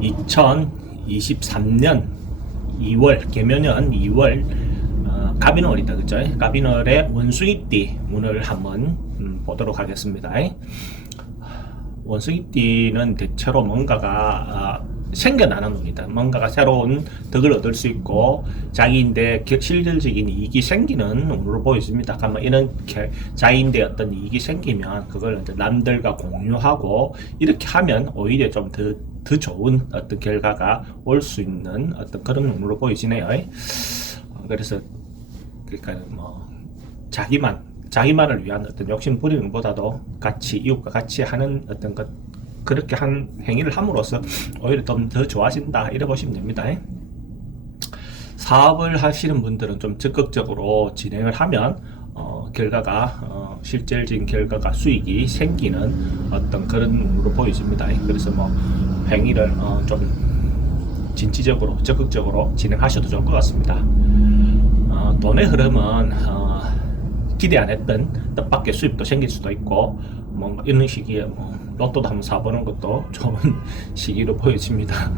2023년 2월 개묘년 2월 갑인월이다, 그죠? 갑인월의 원숭이띠 운을 한번 보도록 하겠습니다. 원숭이띠는 대체로 뭔가가 생겨나는 운이다. 뭔가가 새로운 덕을 얻을 수 있고 자기인데 실질적인 이익이 생기는 운으로 보여집니다. 그러면 이런 자기인데 어떤 이익이 생기면 그걸 이제 남들과 공유하고 이렇게 하면 오히려 좀 더 좋은 어떤 결과가 올 수 있는 어떤 그런 운으로 보이지네요. 그래서 그러니까 뭐 자기만을 위한 어떤 욕심 부리는 것보다도 같이 이웃과 같이 하는 어떤 것 그렇게 한 행위를 함으로써 오히려 좀 더 좋아진다 이래 보시면 됩니다. 사업을 하시는 분들은 좀 적극적으로 진행을 하면 결과가 실질적인 결과가 수익이 생기는 어떤 그런 운으로 보여집니다. 그래서 뭐 행위를 좀 진취적으로 적극적으로 진행하셔도 좋을 것 같습니다. 돈의 흐름은 기대 안 했던 뜻밖의 수입도 생길 수도 있고 뭔가 이런 시기에 뭐 로또도 한번 사보는 것도 좋은 시기로 보여집니다.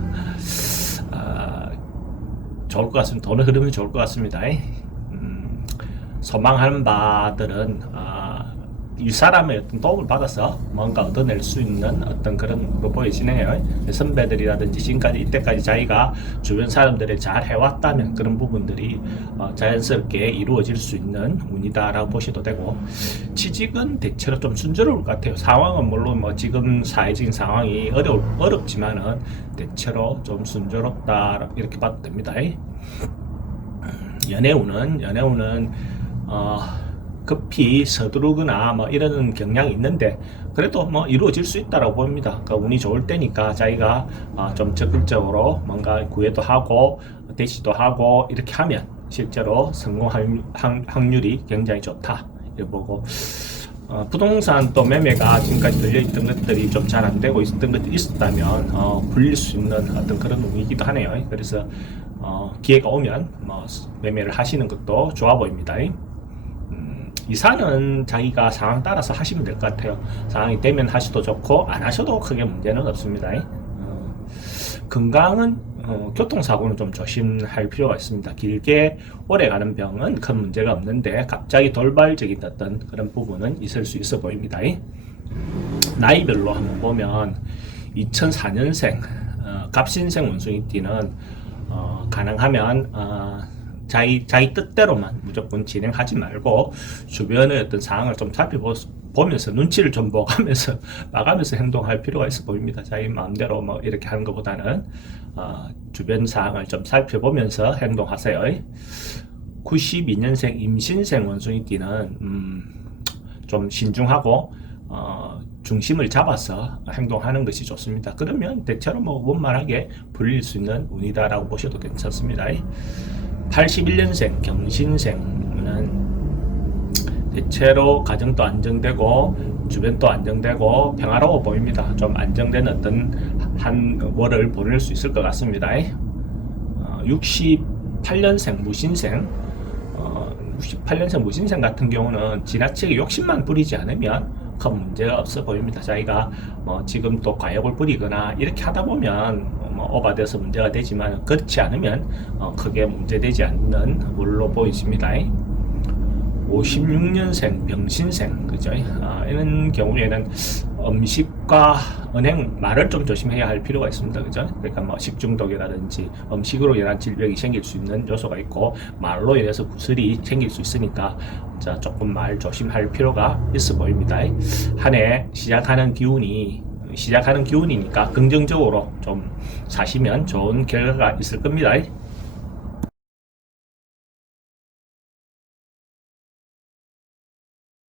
좋을 것 같습니다. 돈의 흐름이 좋을 것 같습니다. 소망하는 바들은 윗사람의 어떤 도움을 받아서 뭔가 얻어낼 수 있는 어떤 그런 거 보여지네요. 선배들이라든지 지금까지 이때까지 자기가 주변 사람들을 잘 해왔다면 그런 부분들이 자연스럽게 이루어질 수 있는 운이다라고 보셔도 되고, 취직은 대체로 좀 순조로울 것 같아요. 상황은 물론 뭐 지금 사회적인 상황이 어렵지만은 대체로 좀 순조롭다 이렇게 봐도 됩니다. 연애운은 급히 서두르거나 뭐 이런 경향이 있는데 그래도 뭐 이루어질 수 있다라고 봅니다. 그러니까 운이 좋을 때니까 자기가 좀 적극적으로 뭔가 구애도 하고 대시도 하고 이렇게 하면 실제로 성공할 확률이 굉장히 좋다 이렇게 보고, 부동산 또 매매가 지금까지 들려있던 것들이 좀 잘 안 되고 있었던 것들이 있었다면 불릴 수 있는 어떤 그런 운이기도 하네요. 그래서 기회가 오면 뭐 매매를 하시는 것도 좋아 보입니다. 이사는 자기가 상황 따라서 하시면 될 것 같아요. 상황이 되면 하셔도 좋고 안 하셔도 크게 문제는 없습니다. 건강은 교통사고는 좀 조심할 필요가 있습니다. 길게 오래 가는 병은 큰 문제가 없는데 갑자기 돌발적인 어떤 그런 부분은 있을 수 있어 보입니다. 나이별로 한번 보면 2004년생 갑신생 원숭이띠는 가능하면 자기 뜻대로만 무조건 진행하지 말고 주변의 어떤 상황을 좀 살펴보면서 눈치를 좀 봐가면서 행동할 필요가 있어 보입니다. 자기 마음대로 뭐 이렇게 하는 것보다는 주변 상황을 좀 살펴보면서 행동하세요. 92년생 임신생 원숭이띠는 좀 신중하고 중심을 잡아서 행동하는 것이 좋습니다. 그러면 대체로 뭐 원만하게 불릴 수 있는 운이다라고 보셔도 괜찮습니다. 81년생 경신생은 대체로 가정도 안정되고 주변도 안정되고 평화로워 보입니다. 좀 안정된 어떤 한 월을 보낼 수 있을 것 같습니다. 68년생 무신생 68년생 무신생 같은 경우는 지나치게 욕심만 부리지 않으면 큰 문제가 없어 보입니다. 자기가 뭐 지금 또 과욕을 부리거나 이렇게 하다 보면 뭐 오바돼서 문제가 되지만 그렇지 않으면 크게 문제되지 않는 걸로 보이십니다. 56년생 병신생 그죠? 이런 경우에는 음식과 은행 말을 좀 조심해야 할 필요가 있습니다. 그죠? 그러니까 뭐 식중독이라든지 음식으로 인한 질병이 생길 수 있는 요소가 있고 말로 인해서 구슬이 생길 수 있으니까 조금 말 조심할 필요가 있어 보입니다. 한 해 시작하는 기운이니까 긍정적으로 좀 사시면 좋은 결과가 있을 겁니다.